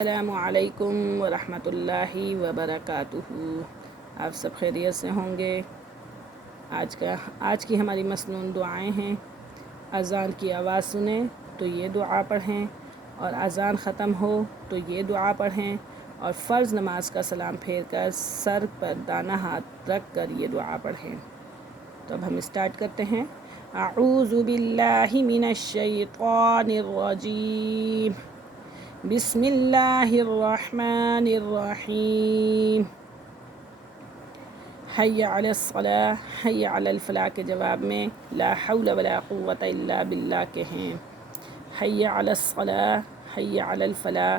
السلام علیکم ورحمۃ اللہ وبرکاتہ۔ آپ سب خیریت سے ہوں گے۔ آج کی ہماری مسنون دعائیں ہیں۔ اذان کی آواز سنیں تو یہ دعا پڑھیں، اور اذان ختم ہو تو یہ دعا پڑھیں، اور فرض نماز کا سلام پھیر کر سر پر دانہ ہاتھ رکھ کر یہ دعا پڑھیں۔ تو اب ہم اسٹارٹ کرتے ہیں۔ اعوذ باللہ من الشیطان الرجیم، بسم اللہ الرحمن الرحیم۔ حی علی الصلاۃ، حی علی الفلاح کے جواب میں لا حول ولا قوۃ الا باللہ کہیں۔ حی علی الصلاۃ، حی علی الفلاح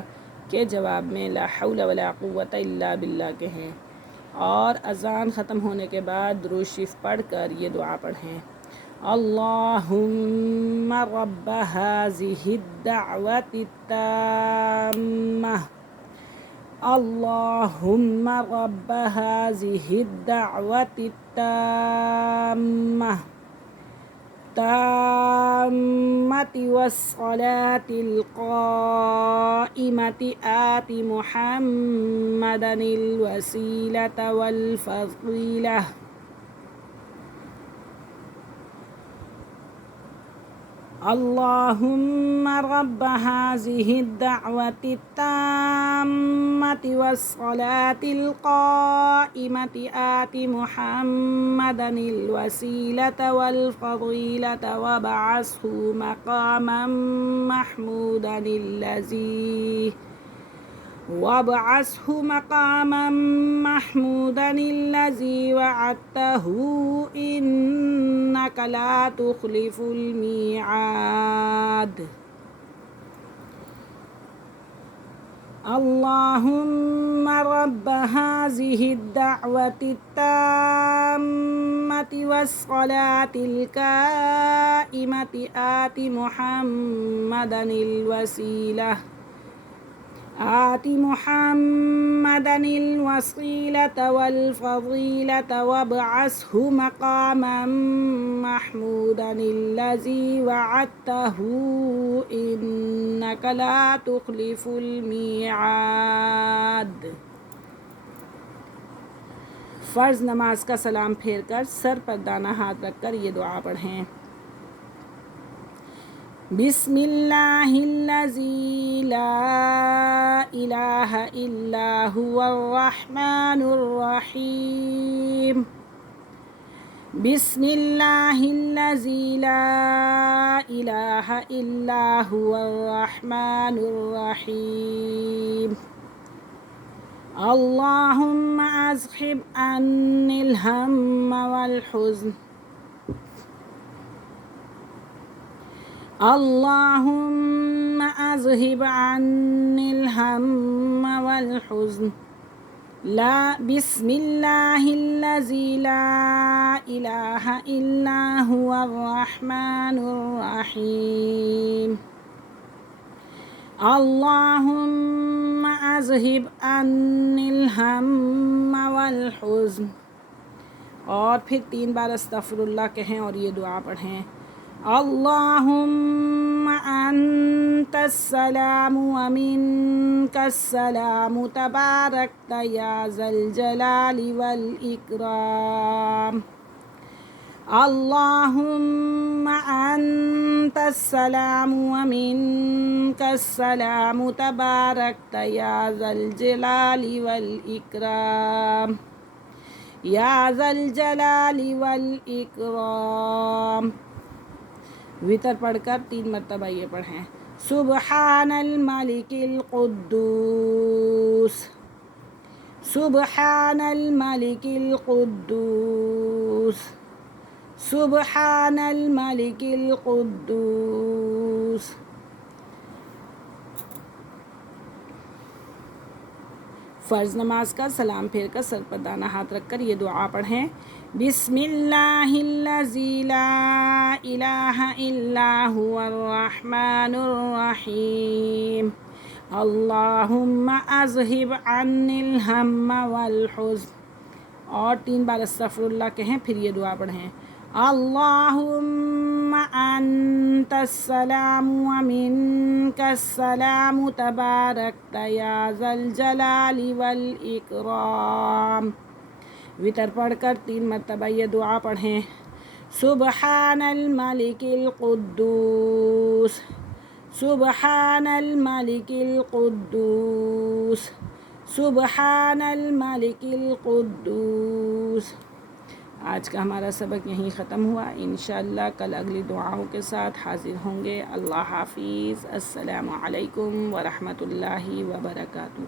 کے جواب میں لا حول ولا قوۃ الا باللہ کہیں، اور اذان ختم ہونے کے بعد درود شریف پڑھ کر یہ دعا پڑھیں۔ اللہم رب ہذہ الدعوۃ التامہ، اللہم رب ہذہ الدعوۃ التامہ والصلاة القائمۃ آت محمدا الوسیلۃ والفضیلہ۔ اللہم رب ہذہ الدعوۃ التامۃ والصلاة القائمۃ آت محمدا الوسیلۃ والفضیلۃ وابعثہ مقاما محمودا الذی وعدتہ انک لا تخلف المیعاد۔ اللہم رب ہذہ الدعوۃ التامۃ والصلاة القائمۃ آت محمدا الوسیلۃ والفضیلۃ وابعثہ مقاما محمودا الذی وعدتہ انک لا تخلف المیعاد۔ فرض نماز کا سلام پھیر کر سر پر دانہ ہاتھ رکھ کر یہ دعا پڑھیں۔ بسم اللہ الذی لا الہ الا هو الرحمن الرحیم۔ بسم اللہ الذی لا الہ الا هو الرحمن الرحیم۔ اللہم اذھب عنی الہم والحزن، اللہم اذھب عنی الہم والحزن۔ بسم اللہ الذی لا الہ الا هو الرحمن الرحیم۔ اللہم اذھب عنی الہم والحزن، اور پھر 3 بار استغفر اللہ کہیں اور یہ دعا پڑھیں۔ اللہم انت السلام ومنک السلام تبارکت یا ذا الجلال والاکرام۔ اللہم انت السلام ومنک السلام تبارکت یا ذا الجلال والاکرام، یا ذا الجلال والاکرام۔ وتر پڑھ کر 3 مرتبہ یہ پڑھیں۔ سبحان الملک القدوس، سبحان الملک القدوس، سبحان الملک القدوس۔ فرض نماز کا سلام پھیر کر سر پر دانہ ہاتھ رکھ کر یہ دعا پڑھیں۔ بسم اللہ الذی لا الہ الا هو الرحمن الرحیم۔ اللہم اذھب عنی الہم والحزن، اور 3 بار استغفر اللہ کہیں، پھر یہ دعا پڑھیں۔ اللهم أنت السلام ومنك السلام تباركت يا ذا الجلال والإكرام. وطر پڑھ کر 3 مرتبہ یہ دعا پڑھیں. سبحان الملک القدوس، سبحان الملک القدوس، سبحان الملک القدوس. آج کا ہمارا سبق یہیں ختم ہوا. انشاءاللہ کل اگلی دعاؤں کے ساتھ حاضر ہوں گے. اللہ حافظ. السلام علیکم ورحمۃ اللہ وبرکاتہ.